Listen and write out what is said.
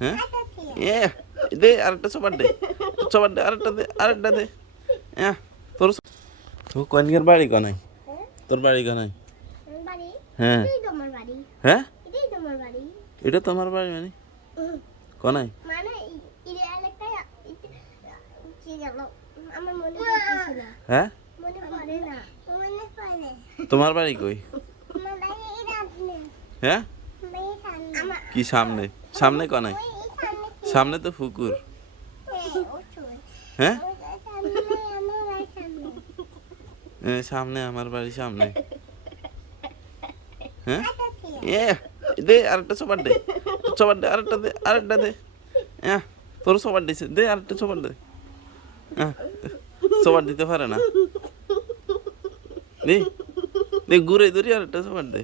হ্যাঁ এ দে আরেকটা চপার দে আরেকটা দে হ্যাঁ তোর তোর কনকের বাড়ি কনাই তোর বাড়ি কনাই হ্যাঁ হ্যাঁ এটা তোমার বাড়ি মানে কনাই হ্যাঁ তোমার বাড়ি কই হ্যাঁ কি সামনে সামনে কনাই সামনে তো পুকুর হ্যাঁ সামনে আমার বাড়ি সামনে হ্যাঁ এ দে আরেকটা চপার দে আরেকটা দে হ্যাঁ তোর চপার দিছে দে আরেকটা চপার দে হ্যাঁ চপার দিতে পারে না দে ঘুরে ধরি আরেকটা চপার দে